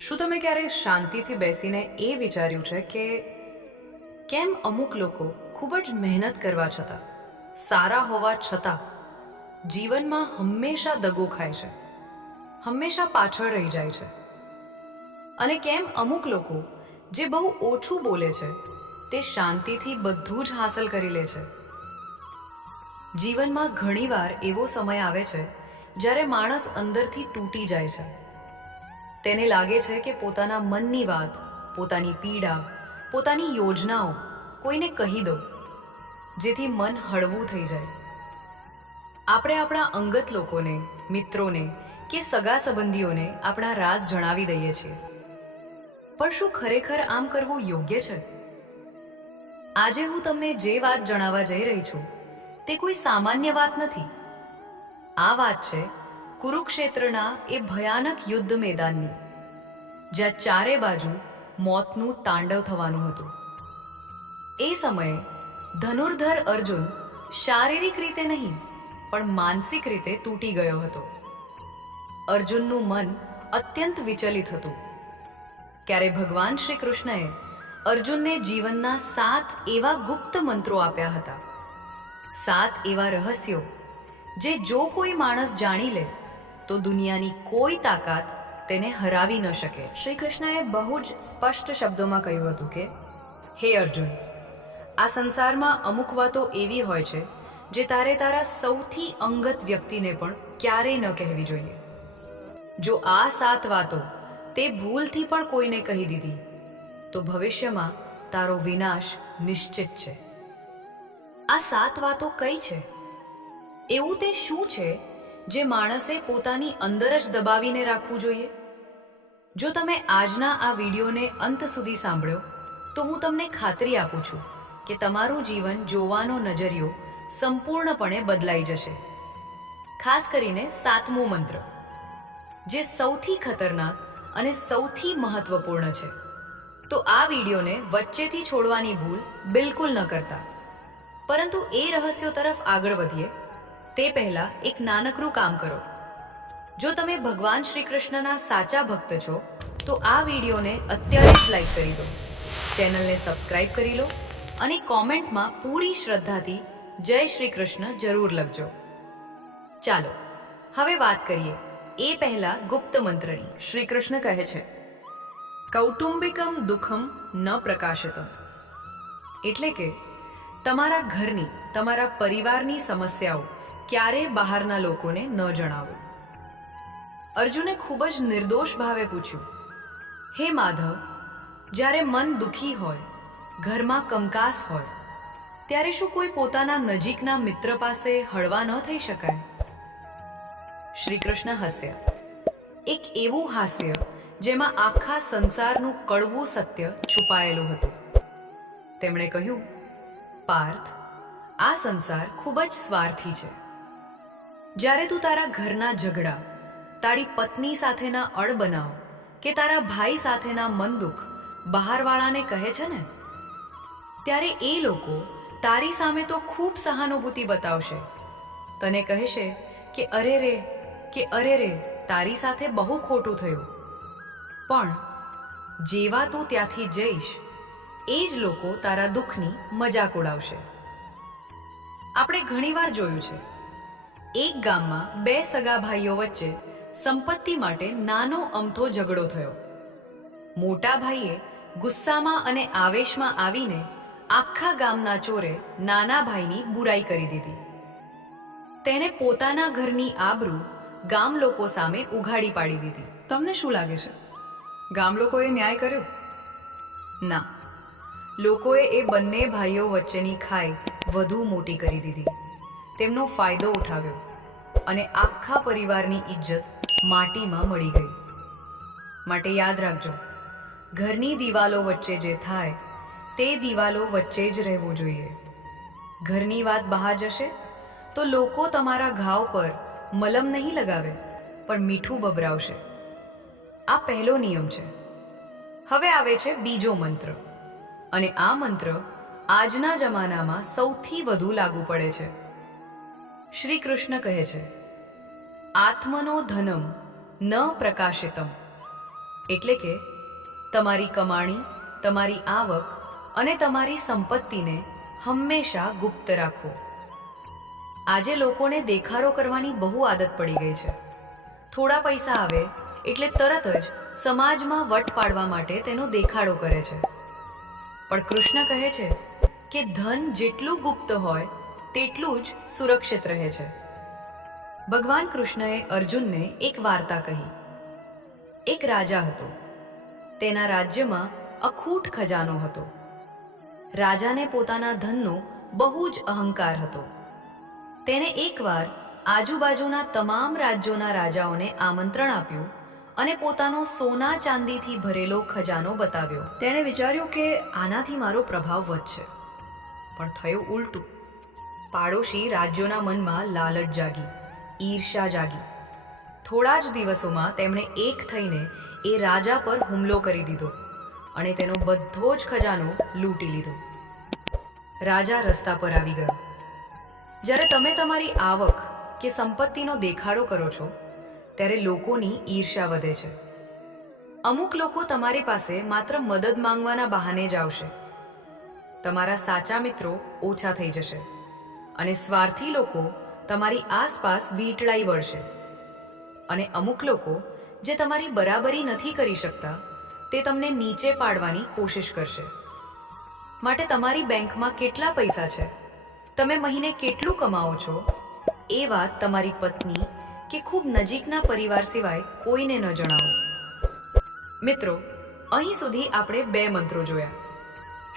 શું તમે ક્યારે શાંતિથી બેસીને એ વિચાર્યું છે કે કેમ અમુક લોકો ખૂબ જ મહેનત કરવા છતાં, સારા હોવા છતાં જીવનમાં હંમેશા દગો ખાય છે, હંમેશા પાછળ રહી જાય છે? અને કેમ અમુક લોકો જે બહુ ઓછું બોલે છે તે શાંતિથી બધું જ હાંસલ કરી લે છે? જીવનમાં ઘણીવાર એવો સમય આવે છે જ્યારે માણસ અંદરથી તૂટી જાય છે. તેને લાગે છે કે પોતાના મનની વાત, પોતાની પીડા, પોતાની યોજનાઓ કોઈને કહી દો, જેથી મન હળવું થઈ જાય. આપણે આપણા અંગત લોકોને, મિત્રોને કે સગા સંબંધીઓને આપણા રાઝ જણાવી દઈએ છીએ. પણ શું ખરેખર આમ કરવું યોગ્ય છે? આજે હું તમને જે વાત જણાવવા જઈ રહી છું તે કોઈ સામાન્ય વાત નથી. આ વાત છે કુરુક્ષેત્રના એ ભયાનક યુદ્ધ મેદાનની, જ્યાં ચારે બાજુ મોતનું તાંડવ થવાનું હતું. એ સમયે ધનુર્ધર અર્જુન શારીરિક રીતે નહીં પણ માનસિક રીતે તૂટી ગયો હતો. અર્જુનનું મન અત્યંત વિચલિત હતું. ક્યારે ભગવાન શ્રી કૃષ્ણએ અર્જુનને જીવનના 7 એવા ગુપ્ત મંત્રો આપ્યા હતા, 7 એવા રહસ્યો જે જો કોઈ માણસ જાણી લે તો દુનિયાની કોઈ તાકાત તેને હરાવી ન શકે. શ્રી કૃષ્ણએ બહુ જ સ્પષ્ટ શબ્દોમાં કહ્યું હતું કે હે અર્જુન, આ સંસારમાં અમુક વાતો એવી હોય છે જે તારે તારા સૌથી અંગત વ્યક્તિને પણ ક્યારેય ન કહેવી જોઈએ. જો આ 7 વાતો તે ભૂલથી પણ કોઈને કહી દીધી તો ભવિષ્યમાં તારો વિનાશ નિશ્ચિત છે. આ 7 વાતો કઈ છે? એવું તે શું છે જે માણસે પોતાની અંદર જ દબાવીને રાખવું જોઈએ? જો તમે આજના આ વિડીયોને અંત સુધી સાંભળ્યો તો હું તમને ખાતરી આપું છું કે તમારું જીવન જોવાનો નજરિયો સંપૂર્ણપણે બદલાઈ જશે. ખાસ કરીને 7મો મંત્ર, જે સૌથી ખતરનાક અને સૌથી મહત્વપૂર્ણ છે. તો આ વિડીયોને વચ્ચેથી છોડવાની ભૂલ બિલકુલ ન કરતા. પરંતુ એ રહસ્યો તરફ આગળ વધીએ તે પહેલા એક નાનકડું કામ કરો. જો તમે ભગવાન શ્રી કૃષ્ણના સાચા ભક્ત છો તો આ વિડીયોને અત્યારે જ લાઈક કરી દો, ચેનલને સબસ્ક્રાઇબ કરી લો અને કોમેન્ટમાં પૂરી શ્રદ્ધાથી જય શ્રી કૃષ્ણ જરૂર લખજો. ચાલો હવે વાત કરીએ એ પહેલા ગુપ્ત મંત્રની. શ્રી કૃષ્ણ કહે છે, કૌટુંબિકમ દુઃખમ ન પ્રકાશિતમ, એટલે કે તમારા ઘરની, તમારા પરિવારની સમસ્યાઓ ક્યારે બહારના લોકોને ન જણાવો. અર્જુને ખૂબ જ નિર્દોષ ભાવે પૂછ્યું, હે માધવ, જ્યારે મન દુઃખી હોય, ઘરમાં કંકાસ હોય, ત્યારે શું કોઈ પોતાના નજીકના મિત્ર પાસે હળવા ન થઈ શકાય? શ્રી કૃષ્ણ હસ્યા, એક એવું હાસ્ય જેમાં આખા સંસારનું કડવું સત્ય છુપાયેલું હતું. તેમણે કહ્યું, પાર્થ, આ સંસાર ખૂબ જ સ્વાર્થી છે. જ્યારે તું તારા ઘરના ઝઘડા, તારી પત્ની સાથેના અણબનાવ કે તારા ભાઈ સાથેના મન દુઃખ બહારવાળાને કહે છે ને, ત્યારે એ લોકો તારી સામે તો ખૂબ સહાનુભૂતિ બતાવશે. તને કહેશે કે અરે રે, તારી સાથે બહુ ખોટું થયું. પણ જેવા તું ત્યાંથી જઈશ એ જ લોકો તારા દુઃખની મજાક ઉડાવશે. આપણે ઘણીવાર જોયું છે, એક ગામમાં 2 સગા ભાઈઓ વચ્ચે સંપત્તિ માટે નાનો અમથો ઝઘડો થયો. મોટા ભાઈએ ગુસ્સામાં અને આવેશમાં આવીને આખા ગામના ચોરે નાના ભાઈની બુરાઈ કરી દીધી. તેને પોતાના ઘરની આબરૂ ગામ લોકો સામે ઉઘાડી પાડી દીધી. તમને શું લાગે છે, ગામ લોકોએ ન્યાય કર્યો? ના, લોકોએ એ બંને ભાઈઓ વચ્ચેની ખાઈ વધુ મોટી કરી દીધી, તેમનો ફાયદો ઉઠાવ્યો અને આખા પરિવારની ઇજ્જત માટીમાં મળી ગઈ. માટે યાદ રાખજો, ઘરની દિવાલો વચ્ચે જે થાય તે દિવાલો વચ્ચે જ રહેવું જોઈએ. ઘરની વાત બહાર જશે તો લોકો તમારા ઘાવ પર મલમ નહીં લગાવે પણ મીઠું બબરાવશે. આ પહેલો નિયમ છે. હવે આવે છે બીજો મંત્ર, અને આ મંત્ર આજના જમાનામાં સૌથી વધુ લાગુ પડે છે. શ્રી કૃષ્ણ કહે છે, આત્મનો ધનમ ન પ્રકાશિતમ, એટલે કે તમારી કમાણી, તમારી આવક અને તમારી સંપત્તિને હંમેશા ગુપ્ત રાખો. આજે લોકોને દેખાડો કરવાની બહુ આદત પડી ગઈ છે. થોડા પૈસા આવે એટલે તરત જ સમાજમાં વટ પાડવા માટે તેનો દેખાડો કરે છે. પણ કૃષ્ણ કહે છે કે ધન જેટલું ગુપ્ત હોય તેટલું જ સુરક્ષિત રહે છે. ભગવાન કૃષ્ણએ અર્જુનને એક વાર્તા કહી. એક રાજા હતો. તેના રાજ્યમાં અખૂટ ખજાનો હતો. રાજાને પોતાના ધનનો બહુ જ અહંકાર હતો. તેણે એકવાર આજુબાજુના તમામ રાજ્યોના રાજાઓને આમંત્રણ આપ્યું અને પોતાનો સોના ચાંદીથી ભરેલો ખજાનો બતાવ્યો. તેણે વિચાર્યું કે આનાથી મારો પ્રભાવ વધશે. પણ થયું ઉલટું. પાડોશી રાજ્યોના મનમાં લાલચ જાગી, ઈર્ષ્યા જાગી. થોડા જ દિવસોમાં તેમણે એક થઈને એ રાજા પર હુમલો કરી દીધો અને તેનો બધો જ ખજાનો લૂંટી લીધો. રાજા રસ્તા પર આવી ગયો. જ્યારે તમે તમારી આવક કે સંપત્તિનો દેખાડો કરો છો ત્યારે લોકોની ઈર્ષ્યા વધે છે. અમુક લોકો તમારી પાસે માત્ર મદદ માંગવાના બહાને જ આવશે. તમારા સાચા મિત્રો ઓછા થઈ જશે અને સ્વાર્થી લોકો તમારી આસપાસ વીંટળાઈ વળશે. અને અમુક લોકો જે તમારી બરાબરી નથી કરી શકતા તે તમને નીચે પાડવાની કોશિશ કરશે. માટે તમારી બેંકમાં કેટલા પૈસા છે, તમે મહિને કેટલું કમાઓ છો, એ વાત તમારી પત્ની કે ખૂબ નજીકના પરિવાર સિવાય કોઈને ન જણાવો. મિત્રો, અહીં સુધી આપણે 2 મંત્રો જોયા.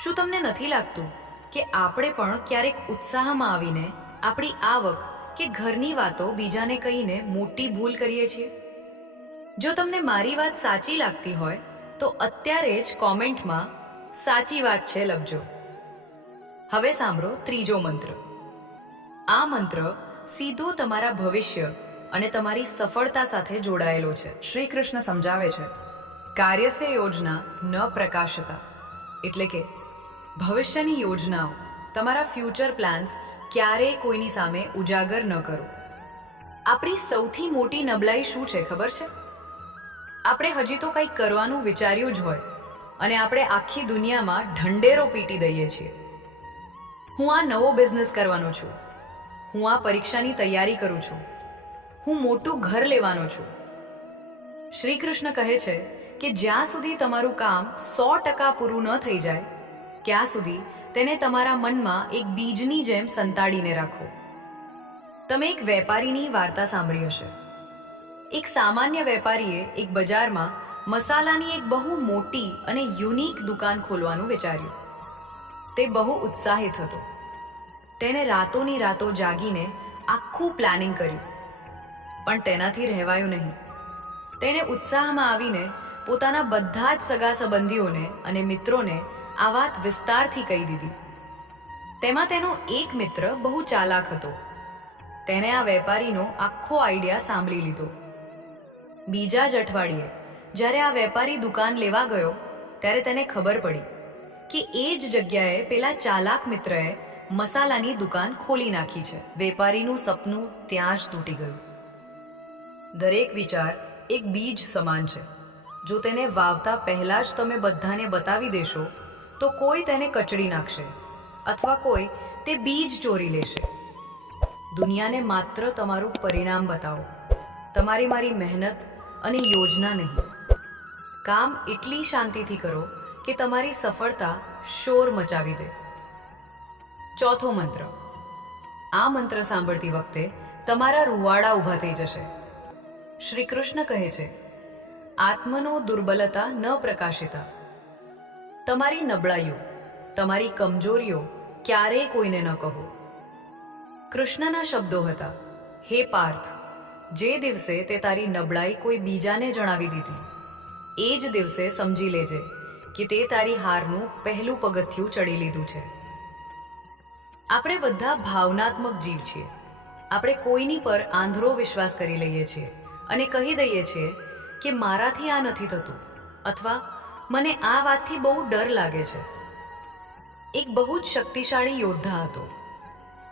શું તમને નથી લાગતું કે આપણે પણ ક્યારેક ઉત્સાહમાં આવીને આપણી આવક કે ઘરની વાતો બીજાને કહીને મોટી ભૂલ કરીએ છીએ? જો તમને મારી વાત સાચી લાગતી હોય તો અત્યારે જ કોમેન્ટમાં સાચી વાત છે લખજો. હવે સાંભળો ત્રીજો મંત્ર. આ મંત્ર સીધો તમારા ભવિષ્ય અને તમારી સફળતા સાથે જોડાયેલો છે. શ્રી કૃષ્ણ સમજાવે છે, કાર્યસે યોજના ન પ્રકાશતા, એટલે કે ભવિષ્યની યોજનાઓ, તમારા ફ્યુચર પ્લાન્સ ક્યારેય કોઈની સામે ઉજાગર ન કરો. આપણી સૌથી મોટી નબળાઈ શું છે ખબર છે? આપણે હજી તો કંઈક કરવાનું વિચાર્યું જ હોય અને આપણે આખી દુનિયામાં ઢંઢેરો પીટી દઈએ છીએ. હું આ નવો બિઝનેસ કરવાનો છું, હું આ પરીક્ષાની તૈયારી કરું છું, હું મોટું ઘર લેવાનો છું. શ્રી કૃષ્ણ કહે છે કે જ્યાં સુધી તમારું કામ 100% પૂરું ન થઈ જાય ત્યાં સુધી તેને તમારા મનમાં એક બીજની જેમ સંતાડીને રાખો. તમે એક વેપારીની વાર્તા સાંભળી હશે. એક સામાન્ય વેપારીએ એક બજારમાં મસાલાની એક બહુ મોટી અને યુનિક દુકાન ખોલવાનું વિચાર્યું. તે બહુ ઉત્સાહિત હતો. તેણે રાતોની રાતો જાગીને આખું પ્લાનિંગ કર્યું. પણ તેનાથી રહેવાયું નહીં. તેણે ઉત્સાહમાં આવીને પોતાના બધા જ સગા સંબંધીઓને અને મિત્રોને આ વાત વિસ્તારથી કહી દીધી. તેમાં તેનો એક મિત્ર બહુ ચાલાક હતો. તેણે આ વેપારીનો આખો આઈડિયા સાંભળી લીધો. બીજા જ અઠવાડિયે જ્યારે આ વેપારી દુકાન લેવા ગયો ત્યારે તેને ખબર પડી કે એ જ જગ્યાએ પેલા ચાલાક મિત્રએ મસાલાની દુકાન ખોલી નાખી છે. વેપારીનું સપનું ત્યાં જ તૂટી ગયું. દરેક વિચાર એક બીજ સમાન છે. જો તેને વાવતા પહેલા જ તમે બધાને બતાવી દેશો તો કોઈ તેને કચડી નાખશે અથવા કોઈ તે બીજ ચોરી લેશે. દુનિયાને માત્ર તમારું પરિણામ બતાવો, તમારી મારી મહેનત અને યોજના નહીં. કામ એટલી શાંતિથી કરો કે તમારી સફળતા શોર મચાવી દે. ચોથો મંત્ર. આ મંત્ર સાંભળતી વખતે તમારા રૂવાડા ઊભા થઈ જશે. શ્રી કૃષ્ણ કહે છે, આત્મનો દુર્બલતા ન પ્રકાશિતા. તમારી નબળાઈઓ, તમારી કમજોરીઓ ક્યારેય કોઈને ન કહો. કૃષ્ણના શબ્દો હતા, હે પાર્થ, જે દિવસે તે તારી નબળાઈ કોઈ બીજાને જણાવી દીધી એ જ દિવસે સમજી લેજે કે તે તારી હારનું પહેલું પગથિયું ચડી લીધું છે. આપણે બધા ભાવનાત્મક જીવ છીએ. આપણે કોઈની પર આંધળો વિશ્વાસ કરી લઈએ છીએ અને કહી દઈએ છીએ કે મારાથી આ નથી થતું અથવા મને આ વાતથી બહુ ડર લાગે છે. એક બહુ જ શક્તિશાળી યોદ્ધા હતો.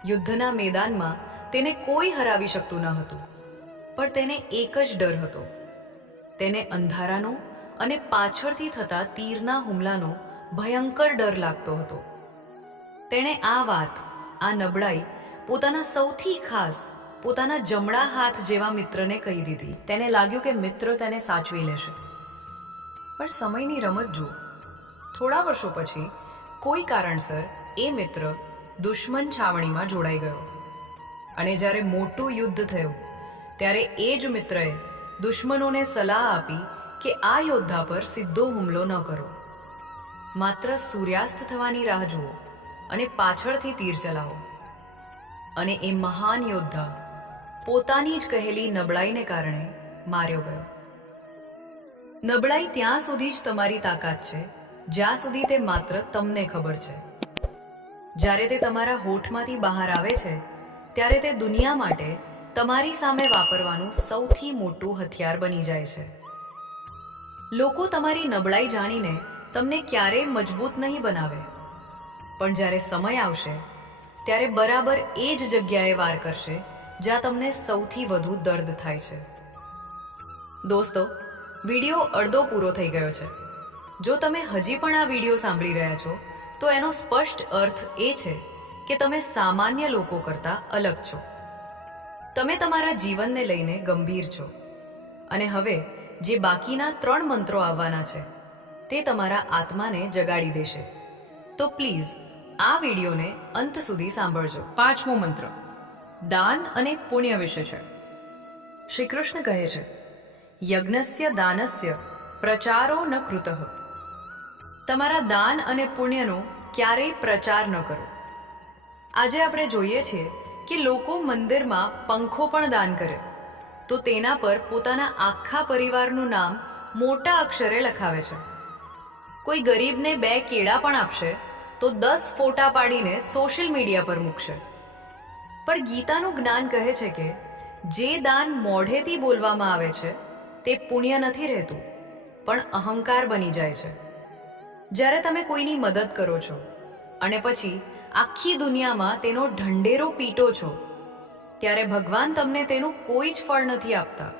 યુદ્ધના મેદાનમાં તેને કોઈ હરાવી શકતું ન હતું, પણ તેને એક જ ડર હતો. તેને અંધારાનો અને પાછળથી થતા તીરના હુમલાનો ભયંકર ડર લાગતો હતો. તેણે આ વાત, આ નબળાઈ પોતાના સૌથી ખાસ, પોતાના જમણા હાથ જેવા મિત્રને કહી દીધી. તેને લાગ્યું કે મિત્ર તેને સાચવી લેશે. પણ સમયની રમત જુઓ. થોડા વર્ષો પછી કોઈ કારણસર એ મિત્ર દુશ્મન છાવણીમાં જોડાઈ ગયો, અને જ્યારે મોટું યુદ્ધ થયું ત્યારે એ જ મિત્રએ દુશ્મનોને સલાહ આપી કે આ યોદ્ધા પર સીધો હુમલો ન કરો. માત્ર સૂર્યાસ્ત થવાની રાહ જુઓ અને પાછળથી તીર ચલાવો. અને એ મહાન યોદ્ધા પોતાની જ કહેલી નબળાઈને કારણે માર્યો ગયો. નબળાઈ ત્યાં સુધી જ તમારી તાકાત છે જ્યાં સુધી તે માત્ર તમને ખબર છે. જ્યારે તે તમારા હોઠમાંથી બહાર આવે છે ત્યારે તે દુનિયા માટે તમારી સામે વાપરવાનું સૌથી મોટું હથિયાર બની જાય છે. લોકો તમારી નબળાઈ જાણીને તમને ક્યારેય મજબૂત નહીં બનાવે, પણ જ્યારે સમય આવશે ત્યારે બરાબર એ જ જગ્યાએ વાર કરશે જ્યાં તમને સૌથી વધુ દર્દ થાય છે. દોસ્તો, વિડીયો અડધો પૂરો થઈ ગયો છે. જો તમે હજી પણ આ વિડીયો સાંભળી રહ્યા છો તો એનો સ્પષ્ટ અર્થ એ છે કે તમે સામાન્ય લોકો કરતાં અલગ છો. તમે તમારા જીવનને લઈને ગંભીર છો, અને હવે જે બાકીના 3 મંત્રો આવવાના છે તે તમારા આત્માને જગાડી દેશે. તો પ્લીઝ આ વિડીયોને અંત સુધી સાંભળજો. 5મો મંત્ર દાન અને પુણ્ય વિશે છે. શ્રી કૃષ્ણ કહે છે, યજ્ઞસ્ય દાનસ્ય પ્રચારો ન કૃતઃ. તમારા દાન અને પુણ્યનો ક્યારેય પ્રચાર ન કરો. આજે આપણે જોઈએ છીએ કે લોકો મંદિરમાં પંખો પણ દાન કરે તો તેના પર પોતાના આખા પરિવારનું નામ મોટા અક્ષરે લખાવે છે. કોઈ ગરીબને 2 કેળા પણ આપશે તો 10 ફોટા પાડીને સોશિયલ મીડિયા પર મૂકશે. પણ ગીતાનું જ્ઞાન કહે છે કે જે દાન મોઢેથી બોલવામાં આવે છે તે પુણ્ય નથી રહેતું, પણ અહંકાર બની જાય છે. જ્યારે તમે કોઈની મદદ કરો છો અને પછી આખી દુનિયામાં તેનો ઢંઢેરો પીટો છો ત્યારે ભગવાન તમને તેનું કોઈ જ ફળ નથી આપતા.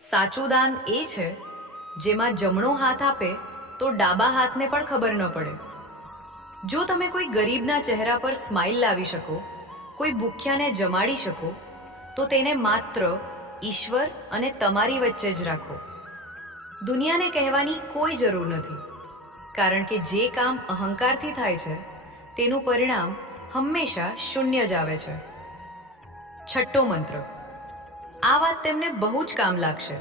સાચું દાન એ છે જેમાં જમણો હાથ આપે તો ડાબા હાથને પણ ખબર ન પડે. જો તમે કોઈ ગરીબના ચહેરા પર સ્માઇલ લાવી શકો, કોઈ ભૂખ્યાને જમાડી શકો, તો તેને માત્ર ઈશ્વર અને તમારી વચ્ચે જ રાખો. દુનિયાને કહેવાની કોઈ જરૂર નથી, કારણ કે જે કામ અહંકારથી થાય છે તેનું પરિણામ હંમેશા શૂન્ય જ આવે છે. 6મો મંત્ર. આ વાત તેમને બહુ જ કામ લાગશે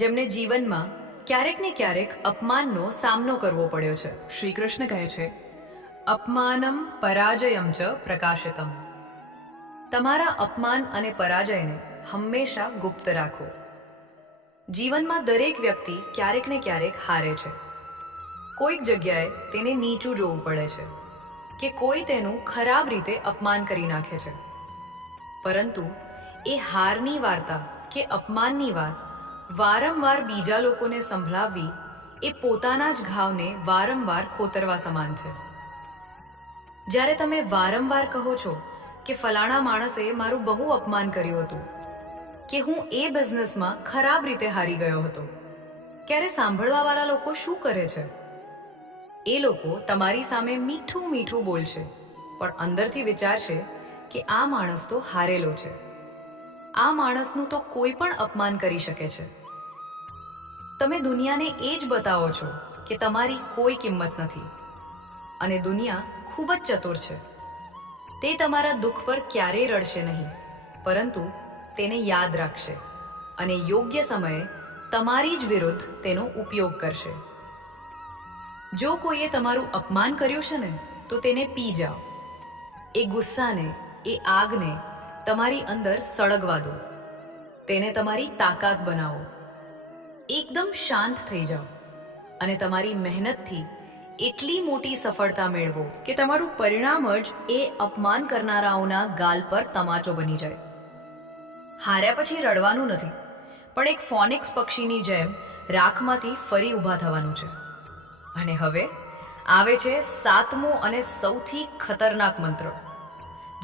જેમને જીવનમાં ક્યારેક ને ક્યારેક અપમાનનો સામનો કરવો પડ્યો છે. શ્રી કૃષ્ણ કહે છે, અપમાનમ પરાજયમ ચ પ્રકાશિતમ. તમારા અપમાન અને પરાજયને હંમેશા ગુપ્ત રાખો. જીવનમાં દરેક વ્યક્તિ ક્યારેક ને ક્યારેક હારે છે. કોઈક જગ્યાએ તેને નીચું જોવું પડે છે કે કોઈ તેનું ખરાબ રીતે અપમાન કરી નાખે છે. પરંતુ એ હારની વાર્તા કે અપમાનની વાત વારંવાર બીજા લોકોને સંભળાવવી એ પોતાના જ ઘાવને વારંવાર ખોતરવા સમાન છે. જ્યારે તમે વારંવાર કહો છો કે ફલાણા માણસે મારું બહુ અપમાન કર્યું હતું, કે હું એ બિઝનેસમાં ખરાબ રીતે હારી ગયો હતો, ત્યારે સાંભળવાવાળા લોકો શું કરે છે? એ લોકો તમારી સામે મીઠું મીઠું બોલશે, પણ અંદરથી વિચારશે કે આ માણસ તો હારેલો છે. આ માણસનું તો કોઈ પણ અપમાન કરી શકે છે. તમે દુનિયાને એ જ બતાવો છો કે તમારી કોઈ કિંમત નથી, અને દુનિયા ખૂબ જ ચતુર છે. તે તમારા દુઃખ પર ક્યારેય રડશે નહીં, પરંતુ તેને યાદ રાખશે અને યોગ્ય સમયે તમારી જ વિરુદ્ધ તેનો ઉપયોગ કરશે. જો કોઈએ તમારું અપમાન કર્યું છે ને તો તેને પી જાઓ. એ ગુસ્સાને, એ આગને તમારી અંદર સળગવા દો. તેને તમારી તાકાત બનાવો. એકદમ શાંત થઈ જાઓ અને તમારી મહેનતથી એટલી મોટી સફળતા મેળવો કે તમારું પરિણામ જ એ અપમાન કરનારાઓના ગાલ પર તમાચો બની જાય. હાર્યા પછી રડવાનું નથી, પણ એક ફોનિક્સ પક્ષીની જેમ રાખમાંથી ફરી ઊભા થવાનું છે. અને હવે આવે છે 7મો અને સૌથી ખતરનાક મંત્ર,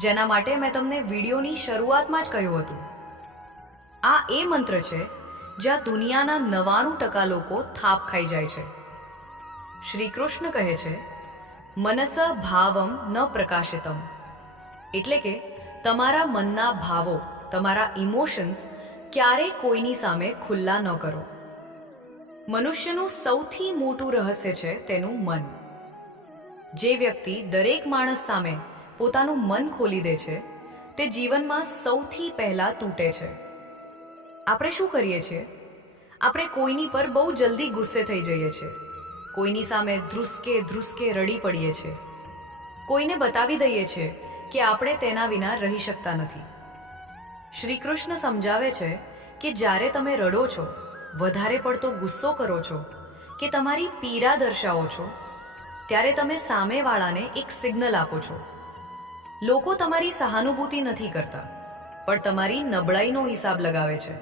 જેના માટે મેં તમને વિડીયોની શરૂઆતમાં જ કહ્યું હતું. આ એ મંત્ર છે જ્યાં દુનિયાના 99% લોકો થાપ ખાઈ જાય છે. શ્રી કૃષ્ણ કહે છે, મનસ ભાવમ ન પ્રકાશિતમ, એટલે કે તમારા મનના ભાવો, તમારા ઇમોશન્સ ક્યારેય કોઈની સામે ખુલ્લા ન કરો. મનુષ્યનું સૌથી મોટું રહસ્ય છે તેનું મન. જે વ્યક્તિ દરેક માણસ સામે પોતાનું મન ખોલી દે છે તે જીવનમાં સૌથી પહેલા તૂટે છે. આપણે શું કરીએ છીએ? આપણે કોઈની પર બહુ જલ્દી ગુસ્સે થઈ જઈએ છીએ. કોઈની સામે ધ્રુસકે રડી પડીએ છીએ. કોઈને બતાવી દઈએ છીએ કે આપણે તેના વિના રહી શકતા નથી. શ્રી કૃષ્ણ સમજાવે છે કે જ્યારે તમે રડો છો, વધારે પડતો ગુસ્સો કરો છો કે તમારી પીડા દર્શાવો છો, ત્યારે તમે સામેવાળાને એક સિગ્નલ આપો છો. લોકો તમારી સહાનુભૂતિ નથી કરતા, પણ તમારી નબળાઈનો હિસાબ લગાવે છે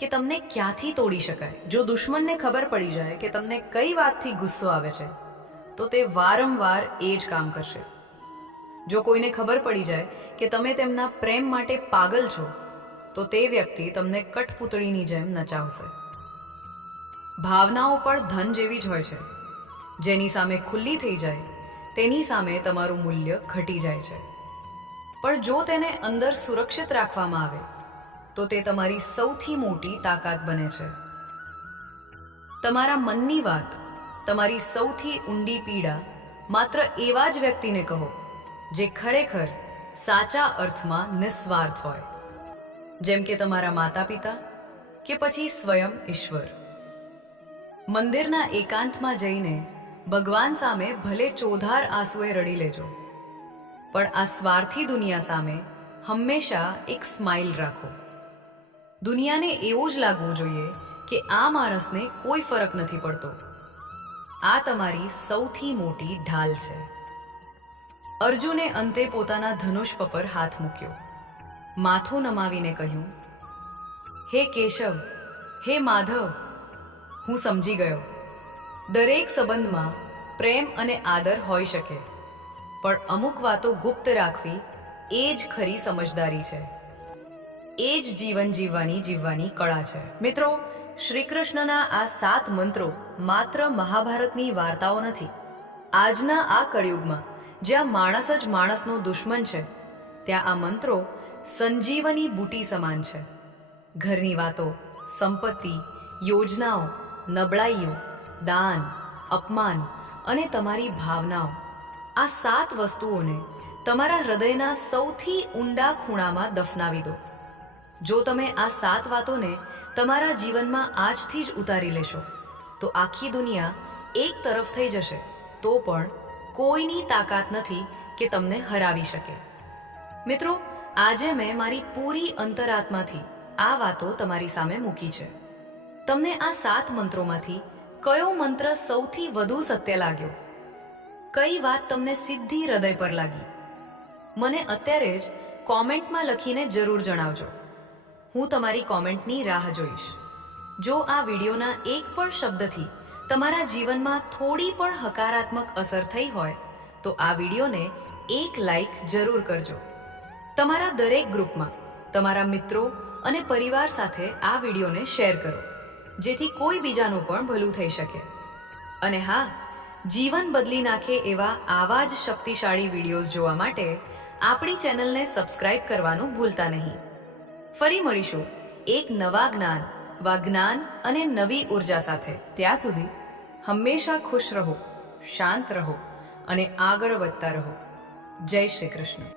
કે તમને ક્યાંથી તોડી શકાય. જો દુશ્મનને ખબર પડી જાય કે તમને કઈ વાતથી ગુસ્સો આવે છે, તો તે વારંવાર એ જ કામ કરશે. જો કોઈને ખબર પડી જાય કે તમે તેમના પ્રેમ માટે પાગલ છો, તો તે વ્યક્તિ તમને કઠપૂતળીની જેમ નચાવશે. ભાવનાઓ પણ ધન જેવી જ હોય છે. જેની સામે ખુલ્લી થઈ જાય, તેની સામે તમારું મૂલ્ય ઘટી જાય છે. પણ જો તેને અંદર સુરક્ષિત રાખવામાં આવે, તો તે તમારી સૌથી મોટી તાકાત બને છે. તમારા મનની વાત, તમારી સૌથી ઊંડી પીડા માત્ર એવા જ વ્યક્તિને કહો જે ખરેખર સાચા અર્થમાં નિસ્વાર્થ હોય, જેમ કે તમારા માતા પિતા કે પછી સ્વયં ઈશ્વર. મંદિરના એકાંતમાં જઈને ભગવાન સામે ભલે ચોધાર આંસુએ રડી લેજો, પણ આ સ્વાર્થી દુનિયા સામે હંમેશા એક સ્માઇલ રાખો. દુનિયાને એવું જ લાગવું જોઈએ કે આ માણસને કોઈ ફરક નથી પડતો. આ તમારી સૌથી મોટી ઢાલ છે. અર્જુને અંતે પોતાના ધનુષ્પ પર હાથ મૂક્યો, માથું નમાવીને કહ્યું, હે કેશવ, હે માધવ, હું સમજી ગયો. દરેક સંબંધમાં પ્રેમ અને આદર હોઈ શકે, પણ અમુક વાતો ગુપ્ત રાખવી એ જ ખરી સમજદારી છે. એ જ જીવન જીવવાની કળા છે. મિત્રો, શ્રી કૃષ્ણના આ 7 મંત્રો માત્ર મહાભારતની વાર્તાઓ નથી. આજના આ કળિયુગમાં જ્યાં માણસ જ માણસનો દુશ્મન છે, ત્યાં આ મંત્રો સંજીવની બુટી સમાન છે. ઘરની વાતો, સંપત્તિ, યોજનાઓ, નબળાઈઓ, દાન, અપમાન અને તમારી ભાવનાઓ, આ 7 વસ્તુઓને તમારા હૃદયના સૌથી ઊંડા ખૂણામાં દફનાવી દો. જો તમે આ 7 વાતોને તમારા જીવનમાં આજથી જ ઉતારી લેશો, તો આખી દુનિયા એક તરફ થઈ જશે, તો પણ કોઈની તાકાત નથી કે તમને હરાવી શકે. મિત્રો, આજે મેં મારી પૂરી અંતરાત્માથી આ વાતો તમારી સામે મૂકી છે. તમને આ 7 મંત્રોમાંથી કયો મંત્ર સૌથી વધુ સત્ય લાગ્યો? કઈ વાત તમને સીધી હૃદય પર લાગી? મને અત્યારે જ કોમેન્ટમાં લખીને જરૂર જણાવજો. હું તમારી કોમેન્ટની રાહ જોઈશ. જો આ વિડીયોના એક પણ શબ્દથી તમારા જીવનમાં થોડી પણ હકારાત્મક અસર થઈ હોય, તો આ વિડીયોને એક લાઈક જરૂર કરજો. તમારા દરેક ગ્રુપમાં તમારા મિત્રો અને પરિવાર સાથે આ વિડીયોને શેર કરો, જેથી કોઈ બીજાનું પણ ભલું થઈ શકે. અને હા, જીવન બદલી નાખે એવા આવા જ શક્તિશાળી વિડીયોઝ જોવા માટે આપણી ચેનલને સબસ્ક્રાઇબ કરવાનું ભૂલતા નહીં. ફરી મળીશું એક નવા જ્ઞાન અને નવી ઉર્જા સાથે. ત્યાં સુધી હંમેશા ખુશ રહો, શાંત રહો અને આગળ વધતા રહો. જય શ્રી કૃષ્ણ.